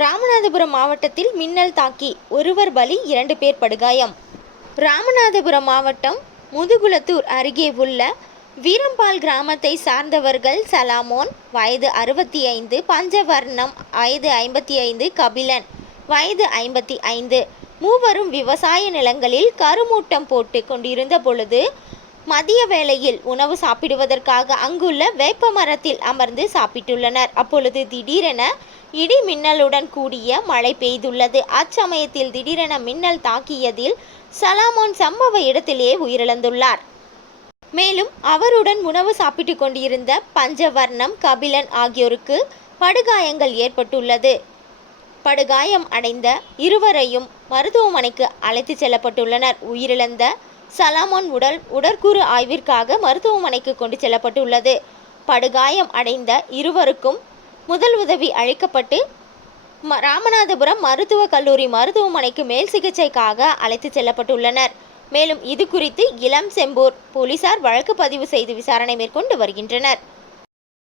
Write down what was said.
ராமநாதபுரம் மாவட்டத்தில் மின்னல் தாக்கி ஒருவர் பலி இரண்டு பேர் படுகாயம். ராமநாதபுரம் மாவட்டம் முதுகுளத்தூர் அருகே உள்ள வீரம்பால் கிராமத்தை சார்ந்தவர்கள் சலாமோன் வயது அறுபத்தி ஐந்து பஞ்சவர்ணம் வயது ஐம்பத்தி ஐந்து கபிலன் வயது ஐம்பத்தி ஐந்து. மூவரும் விவசாய நிலங்களில் கருமூட்டம் போட்டு கொண்டிருந்த பொழுது மதிய வேளையில் உணவு சாப்பிடுவதற்காக அங்குள்ள வேப்ப மரத்தில் அமர்ந்து சாப்பிட்டுள்ளனர். அப்பொழுது திடீரென இடி மின்னலுடன் கூடிய மழை பெய்துள்ளது. அச்சமயத்தில் திடீரென மின்னல் தாக்கியதில் சலாமோன் சம்பவ இடத்திலேயே உயிரிழந்துள்ளார். மேலும் அவருடன் உணவு சாப்பிட்டு கொண்டிருந்த பஞ்சவர்ணம் கபிலன் ஆகியோருக்கு படுகாயங்கள் ஏற்பட்டுள்ளது. படுகாயம் அடைந்த இருவரையும் மருத்துவமனைக்கு அழைத்து செல்லப்பட்டுள்ளனர். உயிரிழந்த சலாமோன் உடல் உடற்கூறு ஆய்விற்காக மருத்துவமனைக்கு கொண்டு செல்லப்பட்டுள்ளது. படுகாயம் அடைந்த இருவருக்கும் முதல் உதவி அளிக்கப்பட்டு ராமநாதபுரம் மருத்துவக் கல்லூரி மருத்துவமனைக்கு மேல் சிகிச்சைக்காக அழைத்து செல்லப்பட்டுள்ளனர். மேலும் இது குறித்து இளம் செம்பூர் போலீசார் வழக்கு பதிவு செய்து விசாரணை மேற்கொண்டு வருகின்றனர்.